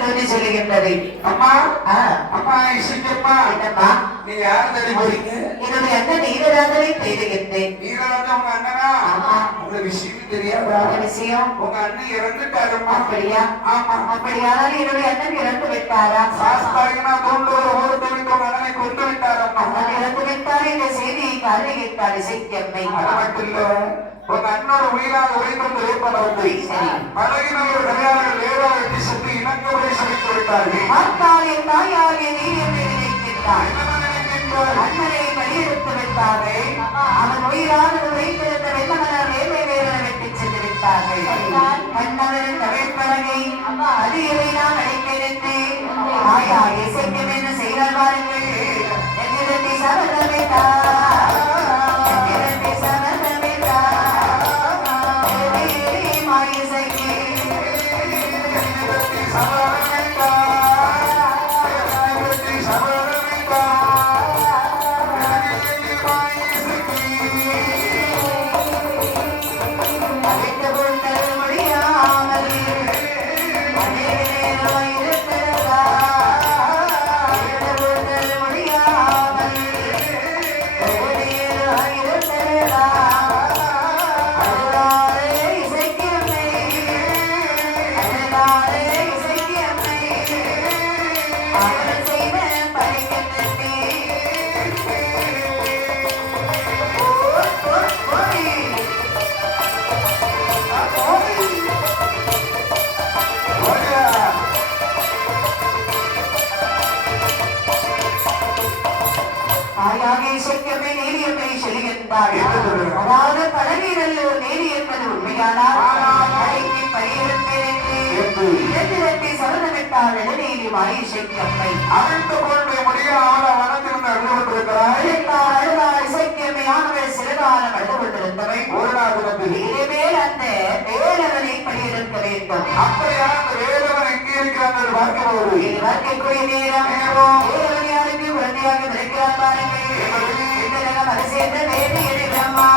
தோன்றி சொல்லுகின்றது. அம்மா அம்மா இசைக்கம்மா என்னம்மா நீ யார் தேடி போறீங்க? என்னுடைய அண்ணன் நீலராஜனை தேடுகின்றேன். நீலராஜா உங்க அண்ணனா? உங்க விஷயம் தெரியாதா? விஷயம் உங்க அண்ணன் இறந்துட்டாருமா. அப்படியா? ஆமா. அப்படியானால் என்னுடைய அண்ணன் இறந்து விட்டாரா? சாஸ்தாயினா தோன்றோர் ஓரத்தை விட்டு உங்க அண்ணனை கொண்டு விட்டாரம்மா. அண்ணன் இறந்து விட்டார் என்ற செய்தியை காதுகிட்டார் இசைக்கம்மை. அது மட்டும் இல்ல, உங்க அண்ணோட உயிராக உயிர்ந்து வேப்பனவத்தை பழகினவர் கல்யாணங்கள் வேறாக வெட்டி சென்று இணக்கவரை சமைத்து விட்டார்கள். மாத்தாளின் தாயாகிய நீ என்று நினைக்கின்றார். அண்ணனை பலியெடுத்து விட்டார்கள். அவன் உயிரான வைத்திருந்த வெள்ளமலர் வேலை வேலை வெட்டி சென்று விட்டார்கள். மன்னவரின் தமிழ்பலகை அதிகளை நான் அழைக்கிறேன். ஆயா இசைக்கும் என்ன செய்தால் பாருங்கள். எதிரத்தை சமதமிட்டா அதாவது பழகினல்லூர் நேரி என்பது உண்மையானால் சபதமிட்டால் நெடுநீதி மாயிசைக்கம்மை அழைத்து கொண்டு முடியாத வனத்திலிருந்து அழுது இசைக்கம்மையானவர் சில காலம் அழுது கொண்டிருந்தவள் ஒரு நாள் இனிமேல் அந்த வேலவனை பணியெடுக்க வேண்டும். அப்படியா அந்த வேலவன் எங்கே இருக்கிறார் பார்க்கும்போது பார்க்கக்கூடிய நேரம் வேலவனையாருக்கு குழந்தையாக இருக்கிறார் பாருங்கள். சேர்ந்த வேலை பிரம்மா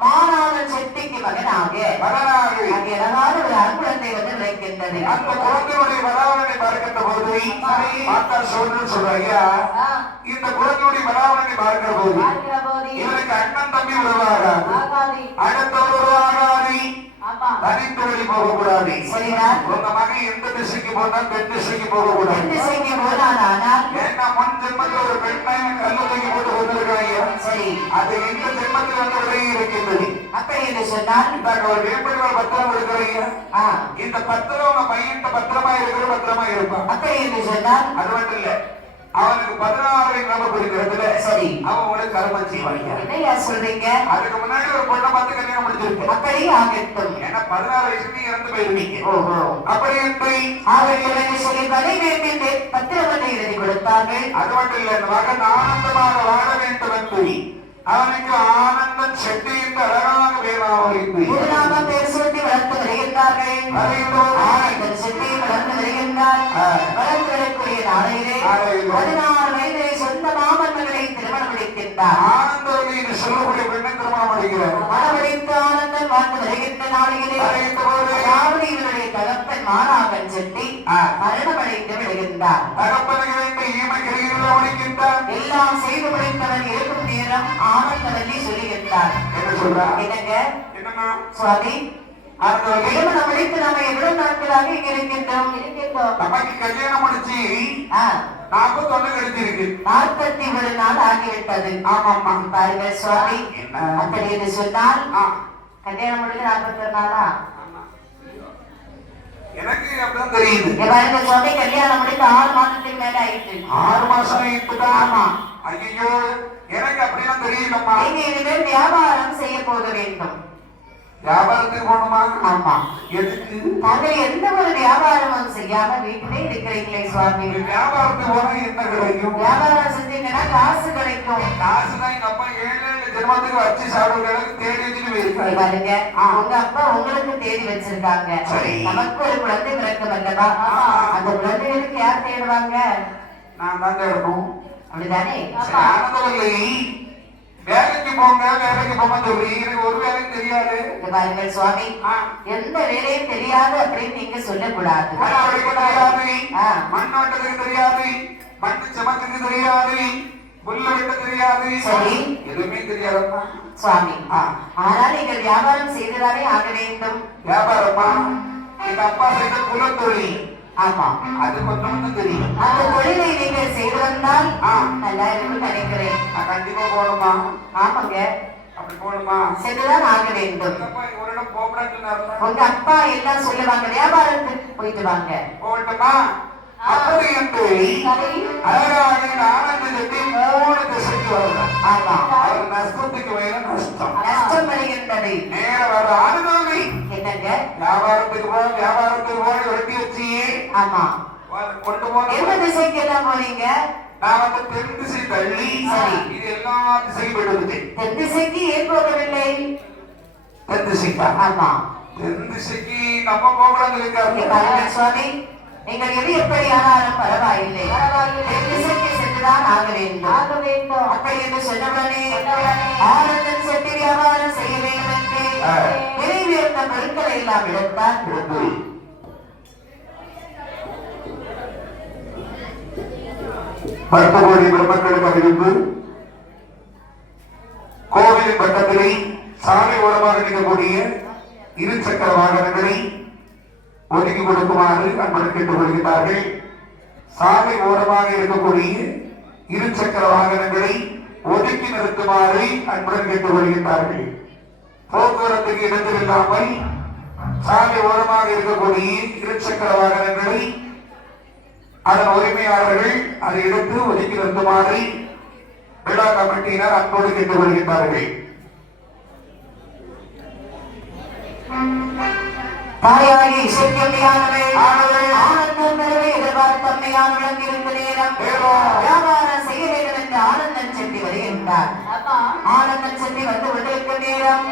மாநாதன் செட்டிக்கு மகனாக அழகான ஒரு அன்புழந்தை வந்து விளைக்கின்றது. அந்த குழந்தையுடைய வராவனை பார்க்கின்ற போது சொல்றாங்க, இந்த குழந்தையுடைய வராவனை பார்க்கிற போது இவருக்கு அண்ணன் தம்பி உருவாகாது, அடுத்தவர் உருவாகாது, தனித்து வழி போகக்கூடாது. உங்க மகன் எந்த திசைக்கு போனால் பெண் திசைக்கு போகக்கூடாது. ஏன்னா முன் ஜென்மத்தில் ஒரு பெண்ணை கல்லு தூக்கி போட்டு கொண்டிருக்காங்க. அது இந்த ஜென்மத்தில் வந்து விலகி இருக்கின்றது. அப்படி என்று சொன்னால் எப்படி ஒரு பத்திரம் இருக்கிறீங்க, இந்த பத்திரம் உங்க பையன் பத்திரமா இருக்கிற பத்திரமா இருப்பான். அப்படி என்று சொன்னால் அது மட்டும் இல்ல, அவனுக்கு 16 கிராம குறிக்கிறதுல சரி அவன் உங்களுக்கு கருமம் செய்வாங்க. என்னையா சொல்றீங்க? அதுக்கு முன்னாடி ஒரு பொண்ணை பார்த்து கல்யாணம் முடிச்சிருக்கு. அப்படி ஆகட்டும். ஏன்னா 16 வயசுக்கு இறந்து போயிருவீங்க. அப்படி என்று அவர்களுக்கு சொல்லி வலை வேண்டிய பத்திரத்தை எழுதி கொடுத்தார்கள். அது மட்டும் இல்ல, இந்த மகன் ஆனந்தமாக வாழ வேண்டும் என்று அவனுக்கு ஆனந்தம் செட்டி என்று அழகாக வேளாண் பேர் சொல்லி வளர்த்து வருகின்றார்கள். ஆனந்தன் செட்டி வளர்ந்து வருகின்றார். வளர்ந்து வரக்கூடிய நாளையிலே 16 வயதிலே சொந்த மாமன்களை திருமணம் முடிக்கின்றார். ஆனந்தம் என்று சொல்லக்கூடிய பெண்ணை திருமணம் முடிக்கிறார். மனமடித்து ஆனந்தன் வாழ்ந்து வருகின்ற நாளையிலே அதாவது இவருடைய தகப்பன் மாணாகன் செட்டி மரணமடைந்து விடுகின்றார். தகப்பனுக்கு ஈமகிரியில் முடிக்கின்றார். எல்லாம் செய்து முடித்தவன் இருக்கும் நேரம் ஆனந்தவல்லி சொல்லுகின்றார். என்ன சொல்றார்? என்னங்க என்னன்னா சுவாமி, திருமணம் முடித்து நாம எவ்வளவு நாட்களாக இங்க இருக்கின்றோம்? நமக்கு கல்யாணம் முடிச்சு 41 கழிச்சிருக்கு. 41 நாள் ஆகிவிட்டது. ஆமாம்மா. பாருங்க சுவாமி, அப்படி என்று சொன்னால் கல்யாணம் முடிஞ்சு 41 நாளா? எனக்கு அப்படிதான் தெரியுது. பாருங்க சுவாமி, கல்யாணம் முடித்து 6 மாதத்துக்கு மேல மேல ஆயிட்டு. 6 மாசம் ஆயிட்டுதான். ஆமா. ஐயோ எனக்கு அப்படிலாம் தெரியலம்மா. நீங்க இனிமேல் வியாபாரம் செய்ய போக வேண்டும். வியாபாரத்துக்கு போகணுமா? ஆமா. எதுக்கு? தாங்கள் எந்த ஒரு வியாபாரமும் செய்யாம வீட்டிலே இருக்கிறீங்களே சுவாமி. வியாபாரத்துக்கு போனா என்ன கிடைக்கும்? வியாபாரம் செஞ்சீங்கன்னா காசு கிடைக்கும். காசு தான் எங்க அப்பா 7 ஜென்மத்துக்கு வச்சு சாப்பிடுறதுக்கு தேடி வச்சுட்டு போயிருக்காரு. பாருங்க, உங்க அப்பா உங்களுக்கு தேடி வச்சிருக்காங்க. நமக்கு ஒரு குழந்தை பிறக்கும் அல்லவா? அந்த குழந்தைகளுக்கு யார் தேடுவாங்க? நான் தான் தேடணும். அப்படிதானே? ஆனந்தவல்லை வேலைக்கு போங்க வேலைக்கு போங்க சொல்லி எனக்கு ஒரு வேலையும் தெரியாது. பாருங்கள் சுவாமி, எந்த வேலையும் தெரியாது அப்படின்னு நீங்க சொல்லக்கூடாது. தெரியாது, மண் வெட்டத்துக்கு தெரியாது, மண் சமத்துக்கு தெரியாது, புல்லு வெட்ட தெரியாது, சரி எதுவுமே தெரியாதம்மா சுவாமி. ஆனால் நீங்கள் வியாபாரம் செய்துதானே ஆக வேண்டும். வியாபாரமா? எங்க அப்பா செய்த குலத்தொழில். ஆமா, அது கொஞ்சம் தெரியும். அந்த தொழிலை நீங்கள் செய்து வந்தால் நல்லா இருக்கும் நினைக்கிறேன். கண்டிப்பா போகணுமா? ஆமாங்க, அப்படி போகணுமா? சென்றுதான் ஆக வேண்டும். ஒரு இடம் போகக்கூடாது. உங்க அப்பா எல்லாம் சொல்லுவாங்க, வியாபாரத்துக்கு போயிட்டு வாங்க. போகட்டுமா? அப்படி என்று அழகாக ஆனந்தத்தை 3 திசைக்கு வருகிறார். ஆமா, அவர் நஷ்டத்துக்கு மேல நஷ்டம். நஷ்டம் வருகின்றது. நேர வர ஆனந்தமே என்னங்க? வியாபாரத்துக்கு போய் வெட்டி வச்சு ஆமா, கொண்டு போன எந்த திசைக்கு எல்லாம் போறீங்க? நான் வந்து தென் திசை தள்ளி இது எல்லா திசையும் விடுவது. தென் திசைக்கு ஏன் போகவில்லை? தென் திசைக்கா? ஆமா, தென் திசைக்கு நம்ம போகலாம் சுவாமி. நீங்கள் எது எப்படி ஆனாலும் பரவாயில்லை, தென் திசைக்கு சென்றுதான் ஆக வேண்டும். அப்படி என்று சொன்னவுடனே ஆனந்தன் செட்டி வியாபாரம் செய்ய வேண்டும் என்று நிறைவேற்ற பொருட்களை எல்லாம் எடுத்தார். 10 கோடி பெருமக்களுக்கு அறிவிப்பு. கோவிலின் பக்கத்திலே சாலை ஓரமாக இருக்கக்கூடிய 2 சக்கர வாகனங்களை ஒதுக்கி கொடுக்குமாறு அன்புடன் கேட்டுக் கொள்கிறார்கள். சாலை ஓரமாக இருக்கக்கூடிய 2 சக்கர வாகனங்களை ஒதுக்கி நிறுத்துமாறு அன்புடன் கேட்டுக் கொள்கிறார்கள். போக்குவரத்துக்கு இடத்தில் இல்லாமல் சாலை ஓரமாக இருக்கக்கூடிய 2 சக்கர வாகனங்களை அதன் உரிமையாளர்கள் அதை எடுத்து ஒதுக்கி நிறுத்துமாறு விழா கமிட்டியினர் அன்போடு கேட்டுக் கொள்கின்றார்கள். தாயாகி இசைக்கம்மையானவை ஆனந்தம் பெறவே எதிர்பார்த்தம்மையான விளங்கியிருந்த நேரம் வியாபாரம் செய்ய வேண்டும் என்று ஆனந்தன் செட்டி வருகின்றார். ஆனந்தன் செட்டி வந்து கொண்டிருக்கும் நேரம்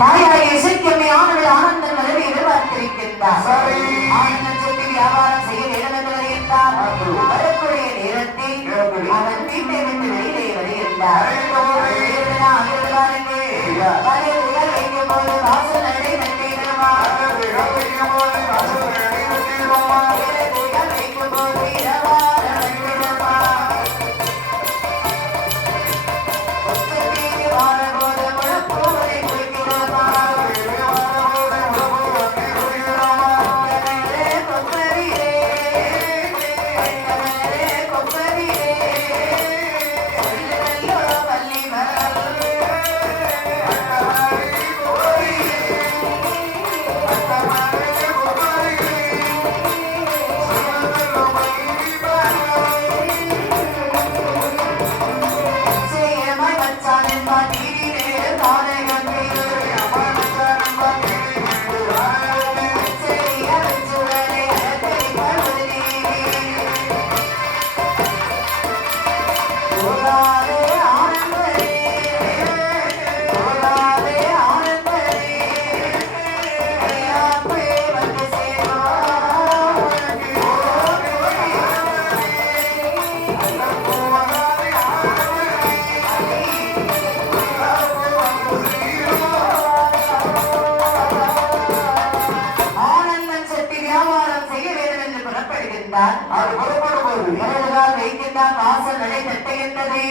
தாயாகி இசைக்கம்மையானவள் ஆனந்தன் வரவே எதிர்பார்த்திருக்கின்றார். ஆனந்தன் செட்டி வியாபாரம் செய்ய வேண்டும் என்று வருகின்றார். வரக்கூடிய நேரத்தில் அவன் வீட்டை விட்டு வெளியிலே வருகின்றார். வைக்கும் போது வாசல் நடை நட்டை வருவார். வைக்கும் போது இரவார வாரபோது முழப்போதை குளிக்கிறோமா வாசல் நடை தட்டுகின்றது.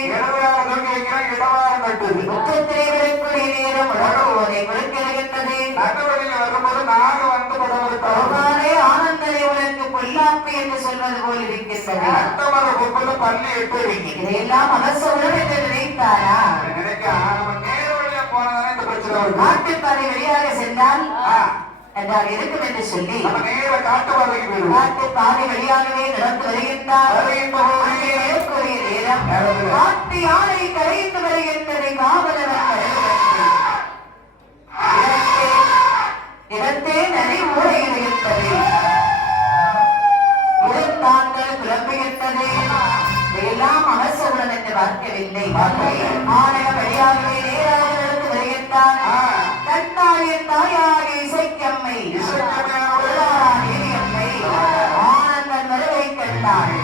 உச்சத்திலே விடக்கூடிய நேரம் உடம்புவதை கொடுக்கிறது. வரும்போது நாக வந்து வாய்ப்பு என்று சொல்வது போல் இருக்கின்றது. அட்டமர பொறுப்புல பள்ளி எடுத்து இதையெல்லாம் அரசோடு என்று நினைத்தாரா? நினைக்க நம்ம நேர வழியா போனதானே இந்த பிரச்சனை வரும். காட்டுப்பாதை வழியாக சென்றால் என்றால் இருக்கும் என்று சொல்லி நம்ம நேர காட்டுப்பாதைக்கு போயிடுவோம். காட்டுப்பாதை வழியாகவே நடந்து வருகின்றார். நேரம் காட்டு யானை கரைந்து வருகின்றதை காவலவர் இடத்தே நரி ஊழையிடுகின்றது. உடன்தாங்கள் கிளம்புகின்றது. எல்லாம் அரசுடன் என்று பார்க்கவில்லை. ஆலய வழியாகவே நேராக நடந்து வருகின்றார். தன்னாரின் தாயாகி இசைக்கம்மை ஆனந்தன் வருவை கண்டாள்.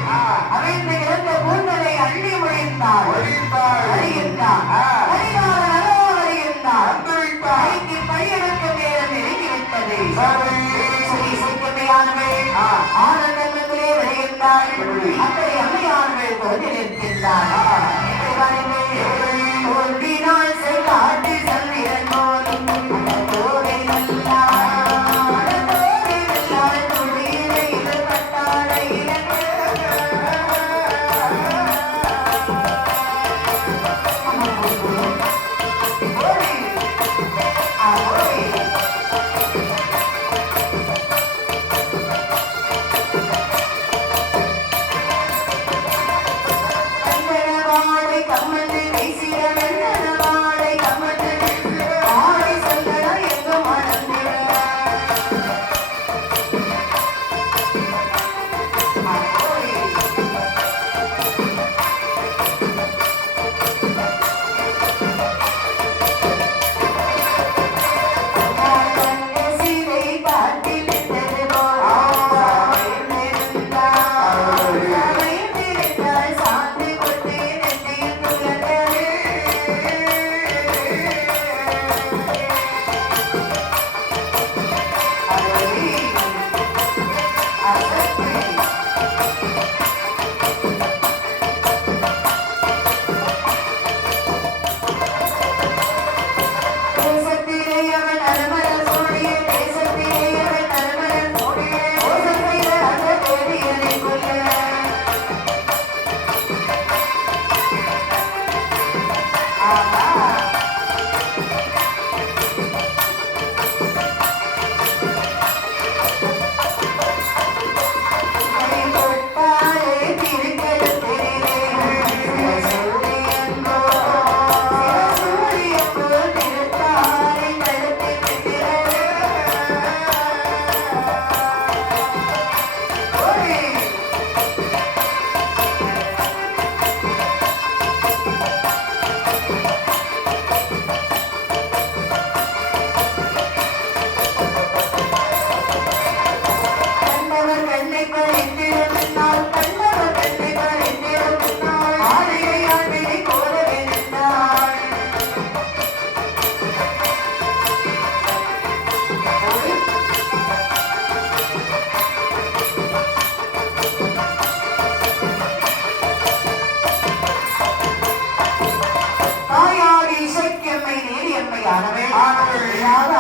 அவைந்து இறந்த பூண்டலை அள்ளி முடிந்தாள். பையனுக்கு நேரம் நெருங்கிவிட்டது. இசைக்கம்மையானவள் ஆனந்தத்திலே வருகின்றாள். அப்படி அம்மையானவள் தோன்றி நிற்கின்றாள். தோன்றினாள் செல்லாட்டி சந்திரன் போலும் தோகை நல்லாள் துளியில ஈடுபட்டாள இலக்கு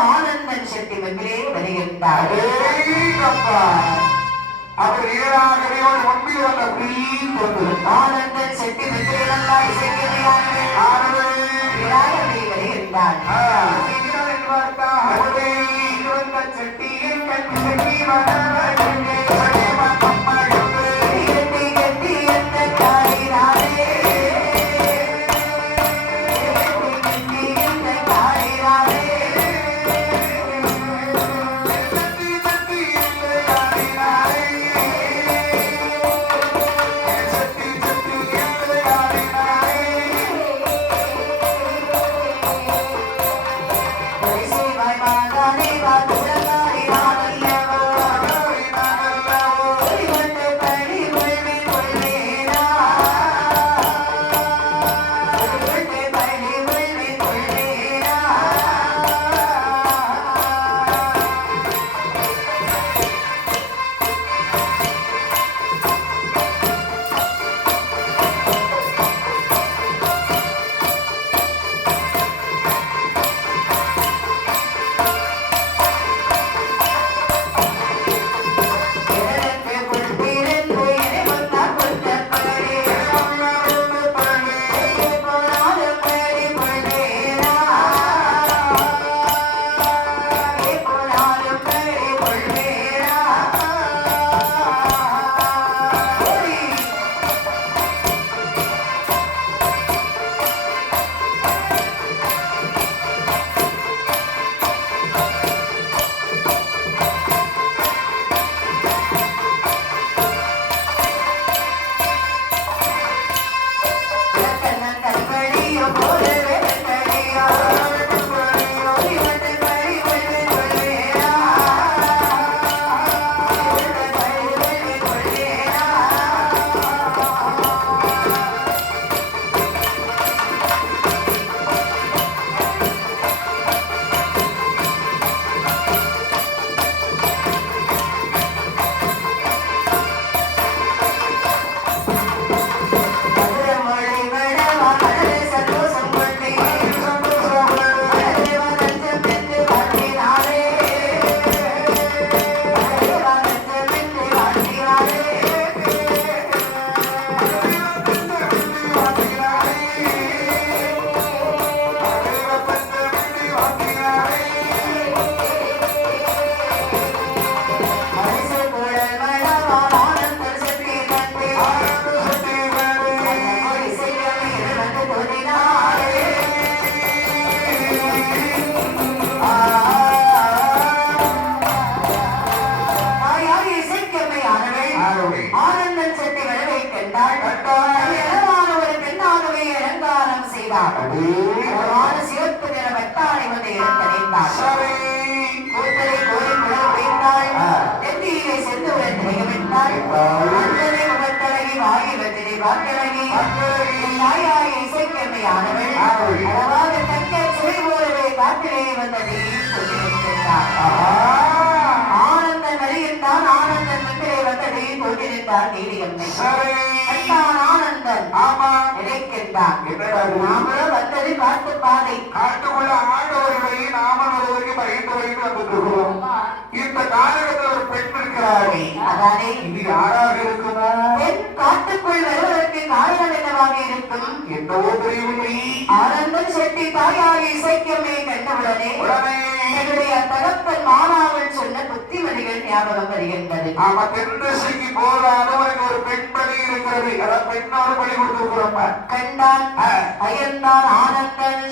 ஆனந்தன் செட்டி வென்றே வருகின்றார். அவர் நேராகவே ஒரு ஒன்றில் வந்த ஆனந்தன் செட்டி வென்றே நல்லா இசைக்கமையானவே வருகின்றார். செட்டியின் Bye. வைத்தாள். சரி கூத்தலை கோரி குழல் வைத்தாள். நெற்றியிலே செந்தூரன் திரையமிட்டாள். அந்தனை முகத்தழகி வாகி வஜிரை வாக்கழகி தாயாய் இசைக்கம்மையானவள் அளவாக தங்க சுவை போலவே காற்றிலே வந்ததை கொண்டிருக்கின்றார். ஆனந்தன் வருகின்றான். ஆனந்தன் முன்பிலே வந்ததை கொண்டிருந்தார் நீலியம்மை. ஆனந்தன் நினைக்கின்றான். நாமளும் வந்தது காட்டு பாதை. காட்டுக்குள்ள ஆண்டவர்களை நாமல் வருவதற்கு பயந்து வைத்து வந்துருக்கிறோம். இந்த காலகட்டத்தில் ஒரு பெண் இருக்கிறாரே, அதானே இது யாராக இருக்குமோ? பெண் காட்டுக்குள் வருவதற்கு காரணம் என்னவாக இருக்கும்? என்னவோ தெரியவில்லை. ஆனந்தன் செட்டி தாயாகி இசைக்கம்மை கண்டவுடனே என்னுடைய தகப்பன் மானாவள் சொன்ன புத்திமதிகள் ஞாபகம் வருகின்றது. ஆமா, தென் திசைக்கு போறாலும் உனக்கு ஒரு பெண் பலி இருக்கிறது. அதான் பெண்ணோடு பலி கொடுத்துருக்கிறோம். கண்டான், பயந்தான் ஆனந்தன்.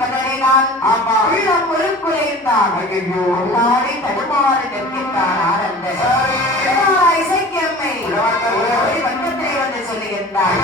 பதறினான். ஆமா, உள்ளம் முழுக்குறைந்தான். ஐயோ, நாடி தடுமாறு நிற்கின்றான் ஆனந்தன். இசைக்கம்மை ஒரு பக்கத்திலே வந்து சொல்லுகின்றான்.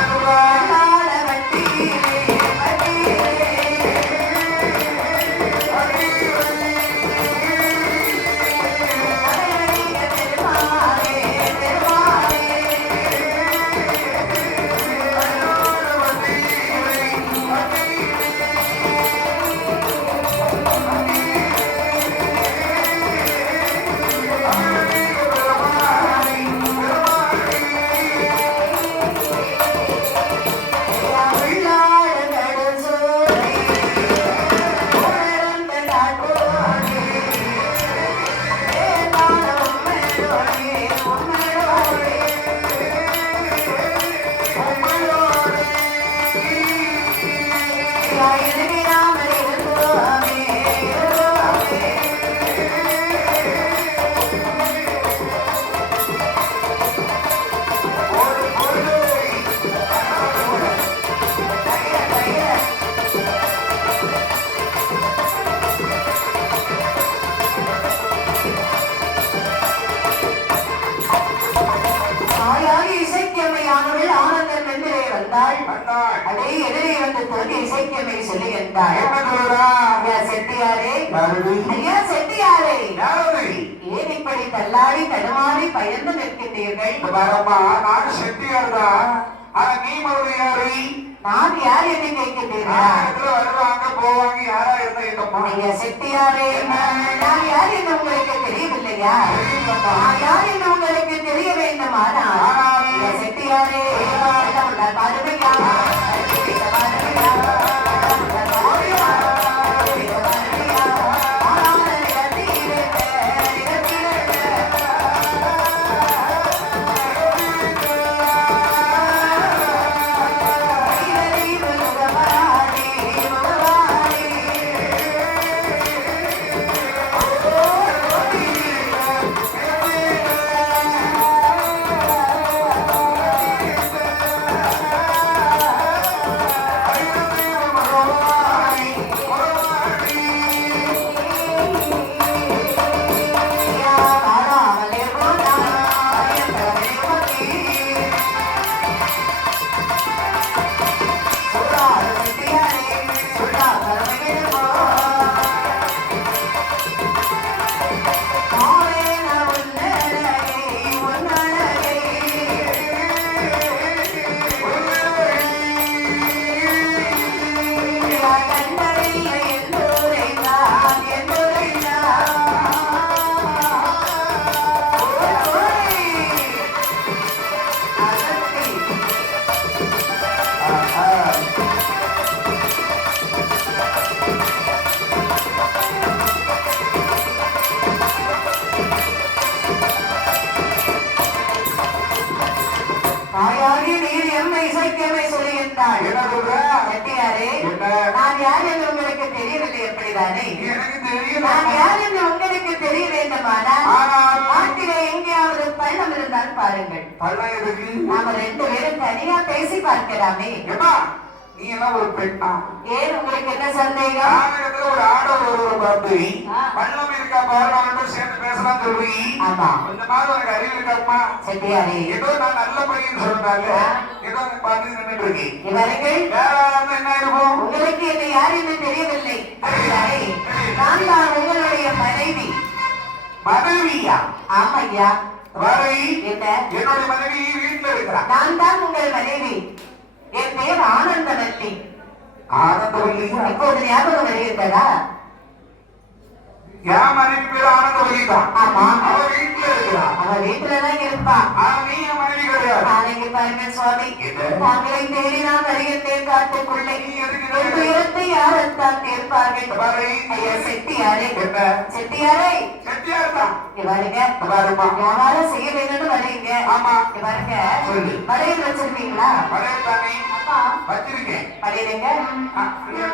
அதே எதிரே வந்து தோன்றி இசைக்கம்மை சொல்லுகின்றார். செட்டியாரே, ஐயா செட்டியாரே, ஏன் இப்படி தள்ளாடி தடுமாறி பயந்து நிற்கின்றீர்கள்? நான் செட்டியார் தான். ஆனா நீ மறுபடியும் யாரு? நான் யார் என்று கேட்கின்றீர்களா? வருவாங்க போவாங்க, யாரா இருந்தா எங்கம்மா? ஐயா செட்டியாரே, நான் யார் என்று உங்களுக்கு தெரியவில்லையா? நான் யார் என்று உங்களுக்கு தெரிய வேண்டுமானால் செட்டியாரே பாருமையா நான் யார் என்று உங்களுக்கு தெரியவில்லை எப்படிதானே? நான் யார் என்று உங்களுக்கு தெரிய வேண்டுமானால் நாட்டிலே எங்கேயாவது பள்ளம் இருந்தால் பாருங்கள். நாம ரெண்டு பேரும் தனியா பேசி பார்க்கலாமே. நீ எல்லாம் ஒரு பெண்ணா? ஏன் உங்களுக்கு என்ன சந்தேகம்? நாடகத்துல ஒரு ஆடவர் ஒருவரை பார்த்து பள்ளம் இருக்கா பாருங்க சேர்ந்து பேசலாம் சொல்றீ. ஆமா. கொஞ்சமாவது உனக்கு அறிவு இருக்காமா? செட்டியாரே, ஏதோ நான் நல்ல பையன் சொல்றாங்க, ஏதோ பார்த்து நின்றுட்டு இருக்கேன். இவர்கள் வேற யாரும் என்ன இருக்கும்? உங்களுக்கு என்ன யார் என்று தெரியவில்லை. செட்டியாரே, நான் தான் உங்களுடைய மனைவி. மனைவியா? ஆமையா. வரை என்ன? என்னுடைய மனைவி வீட்டுல இருக்கிறா. நான் தான் உங்கள் மனைவி. என் பெயர் ஆனந்தவல்லி. ஆனந்தவல்லியா? இப்போது ஞாபகம் வருகிறதா? என் மனைவி பேர் ஆனந்தவல்லி தான். ஆமா. அவ வீட்டுல இருக்கிறா. அவ வீட்டுலதான் இருப்பா. ஆனா நீ என் மனைவி கிடையாது. நாளைக்கு பாருங்க சுவாமி, தாங்களை தேடி நான் வருகின்றேன் காட்டுக்குள்ளே. என் துயரத்தை யாரத்தான் கேட்பார்கள்? ஐயா செட்டியாரே. என்ன? செட்டியாரே, செட்டியார் தான். இங்க பாருங்க, பாருமா. வியாபாரம் செய்ய வேணும்னு வரீங்க. ஆமா. இங்க பாருங்க, சொல்லு. வளையல் வச்சிருக்கீங்களா? வளையல் தானே அப்பா வச்சிருக்கேன். வளையலுங்க.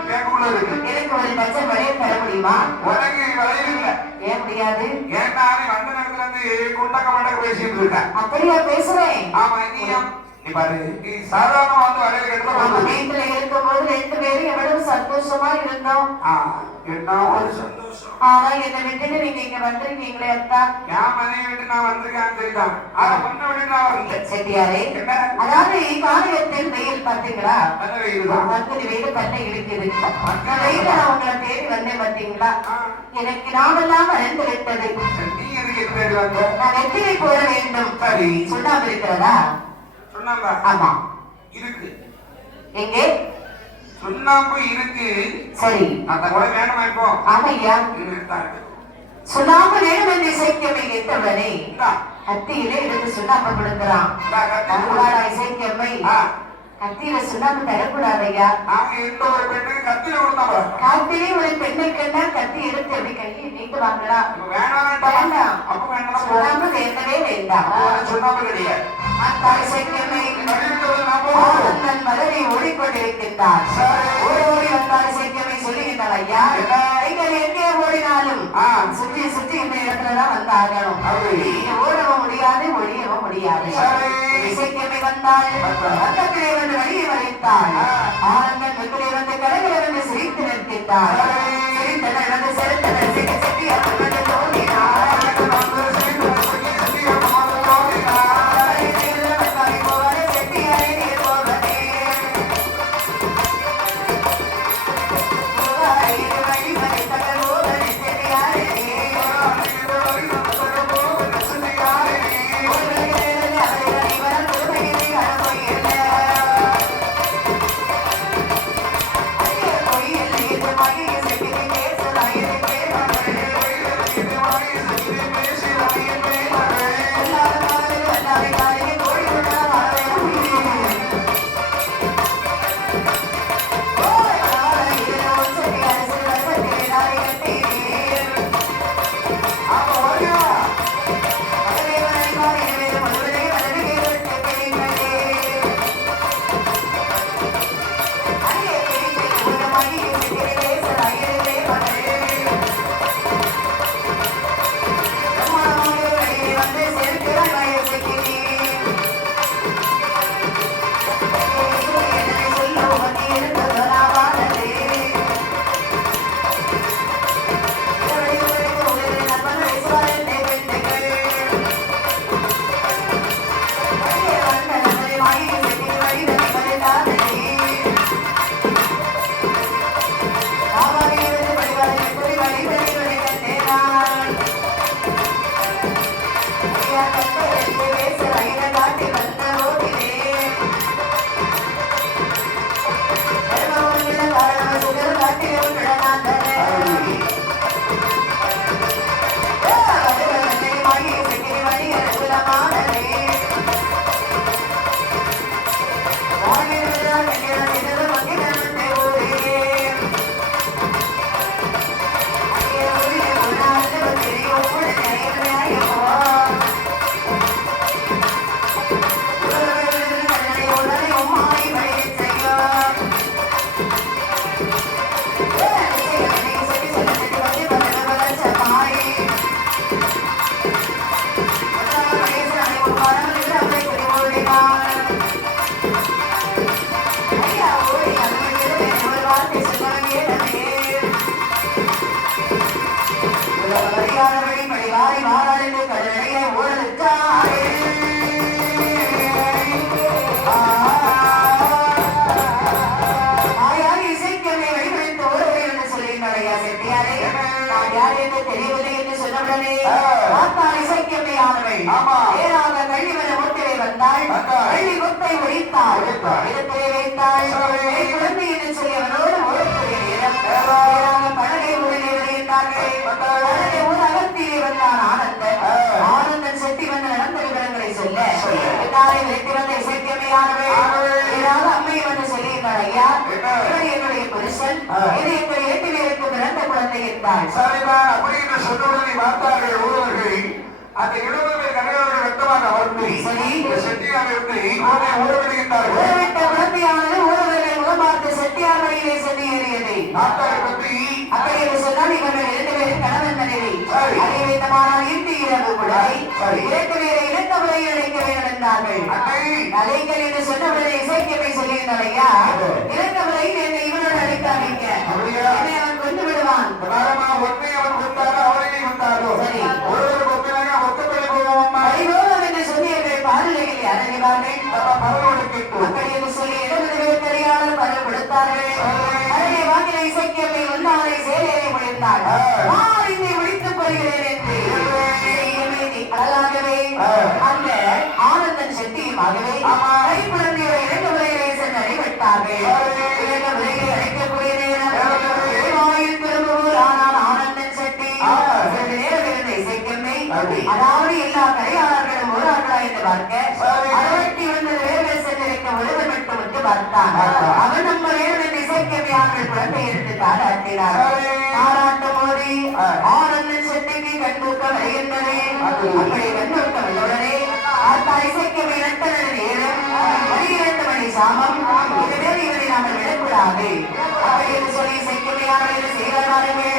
பேக்குள்ள இருக்கு. எனக்கு ஒரு டஜன் வளையல் தர முடியுமா? உனக்கு வளையல் இல்ல. ஏன் முடியாது? ஏன்னா நீ வந்த நேரத்துல இருந்து குண்டக்க மண்டக்க பேசிட்டு இருக்க. அப்படியா பேசுறேன்? ஆமா. நீ பாரு, நீ சாதாரண வந்து வளையல் நம்ம கட்டல. வீட்டுல இருக்கும்போது 2 பேரும் எவ்வளவு சந்தோஷமா இருந்தோம். என்ன ஒரு சந்தோஷம். ஆனா என்னை விட்டுட்டு நீங்க இங்க வந்திருக்கீங்களே அத்தா. என் மனைவி விட்டு நான் வந்திருக்கேன் தெரியுதான். ஆனா பொண்ணை விட்டு நான் வரல. செட்டியாரே, என்ன? அதாவது காலையத்தில் வெயில் பாத்தீங்களா? நல்ல வெயில் தான். வந்து வெயில் பட்டை இருக்குது. வெயில நான் உங்களை தேடி வந்தேன் பாத்தீங்களா? எனக்கு நாமெல்லாம் வளர்ந்து விட்டது. நீ எதுக்கு எது தேடி வந்த? நான் வெற்றிலை போட வேண்டும். சரி. சுண்ணாம்பு இருக்கிறதா? சுண்ணாம்பா? ஆமா. இருக்கு. எங்கே? சுண்ணாம்பு இருக்கு. சரி. அந்த கூட வேணுமா இப்போ? ஆமையா. இருக்கு. சுண்ணாம்பு வேணும் என்று இசைக்கமை எத்தவனே இந்தா. கத்தியிலே எடுத்து சுண்ணாம்பு கொடுக்கிறான். இந்தா கத்தி கொடு. தருவாரா இசைக்கம்மை? கத்தியில சுண்ணாம்பு தரக்கூடாதையா? நாங்க எந்த ஒரு பெண்ணுக்கு கத்தியில கொடுத்தா பாருங்க. காத்திலே ஒரு பெண்ணை கண்டா கத்தி எடுத்து அப்படி கையை நீட்டு வாங்கலாம். வேண்டாம். அப்ப வேண்டாம். சுண்ணாம்பு வேண்டவே வேண்டாம். சுண்ணாம்பு கிடையாது. அத்தா இசைக்கம்மை தன் மதனை ஓடிக்கொண்டிருக்கின்றார். ஓடி வந்தால் இசைக்கம்மை சொல்லுகின்றார், ஐயா நீங்கள் எங்கே ஓடினாலும் சுற்றி சுற்றி இந்த இடத்துலதான் வந்து ஆகணும். ஓடவும் முடியாது, ஒழியவும் முடியாது. இசைக்கம்மை வந்தால் பக்கத்திலே வந்து வழியை வளைத்தாள். ஆனந்தன் வெற்றிலே வந்து கடைகளை வந்து சிரித்து நிற்கின்றார். சிரித்தனர் வந்து செலுத்தனர் சிக்கி சிக்கி அவர் வந்து தோன்றினார். வாரி வாராளுக்கு கடலையை ஓடலுக்காரே ஆயாரி இசைக்கமே வழிபடுத்த ஓடுவதை என்று சொல்லியிருந்தாரையா செட்டியாரே நான் யார் என்று தெரியவில்லை என்று சொன்னவுடனே பார்த்தால் இசைக்கமே ஆனவை ஏறாக கள்ளிவர மூட்டிலே வந்தாள் கள்ளி கொத்தை ஒழித்தாள் இடத்திலே வைத்தாள் குழந்தை என்று சொல்லி அவனோடு ஓடக்கூடிய நேரம் பழகை ஊரிலே வருகின்றார்கள் பழகை ஊர் அகத்திலே வந்தான் ஆனந்தன் செட்டி வந்து நடந்த விவரங்களை சொல்ல என்னாலே விரட்டி வந்த இசைக்கமே ஆனவை ஏதாவது அம்மை வந்து சொல்லியிருந்தாள் ஐயா இவர் என்னுடைய புருஷன் இது எங்கள் ஏட்டிலே இருக்கும் பிறந்த குழந்தை என்றாள் சரிதான் அப்படி என்று சொன்னவுடனே பார்த்தார்கள் ஊரவர்கள் அந்த இடவர்கள் கணவர்கள் வெட்டமாக அமர்ந்து செட்டியார் இருந்து ஊரவிடுகின்றார்கள் ஊரவிட்ட குழந்தையானது ஊரவர்களை முகமார்த்த செட்டியார் வழியிலே சென்று ஏறியது பார்த்தாரை பற்றி அப்படி என்று சொன்னால் இவர்கள் 2 பேரும் கணவன் மனைவி அதை வைத்தமானால் இன்று இரவு குழந்தை 2 பேரை இழந்த முறையில் அழைக்க வேண்டும் என்றார்கள் அழைக்கல் என்று சொன்னவர்களை இசைக்கமை சொல்லியிருந்தாரையா இழந்த முறையில் என்னை இவனோடு அழைக்காதீங்க என்னை அவன் கொண்டு விடுவான் ஒன்றை அவன் கொடுத்தாரோ அவரையே வந்தாரோ ஒருவர் ஒப்பினாங்க ஒத்தப்படி போவோம் அறிவோம் என்று சொல்லி எங்கள் பாடலைகளை அடங்கினார்கள் அப்படி என்று சொல்லி 70 பேர் தெரியாமல் பலர் கொடுத்தார்கள் அதனை வாங்கின இசைக்கமை ஒன்றாரை சேலையை முடிந்தாள் இதை முடித்துக் கொள்கிறேன் என்று அழகாகவே அந்த ஆனந்தன் செட்டியுமாகவே கைக்குழந்தையை 2 முறைகளை சென்று அடைபட்டார்கள் 2 முறைகளை அழைக்கக்கூடிய நேரம் திரும்புவோர் ஆனால் ஆனந்தன் செட்டி சிறிது நேரம் இருந்த இசைக்கமை அதாவது எல்லா கரையாளர்களும் ஒரு ஆட்களா என்று பார்க்க அறுபத்தி வந்தது வேறு சென்றிருக்க ஒருவர் மட்டும் வந்து பார்த்தான் அவன் நம்ம வேறு என்று இசைக்கமையாளர்கள் குழந்தை எடுத்து தாராட்டினார் தாராட்டும் போது ஆனந்தன் செட்டிக்கு கண்தூக்கம் வருகின்றது அப்படி கண்தூக்கம் உள்ளவுடனே இசைக்கமை நட்டன நேரம் 12 மணி சாமம் இதுவே இவரை நாங்கள் விடக்கூடாது அப்படி என்று சொல்லி இசைக்கமையாளர்கள் செய்வார்கள்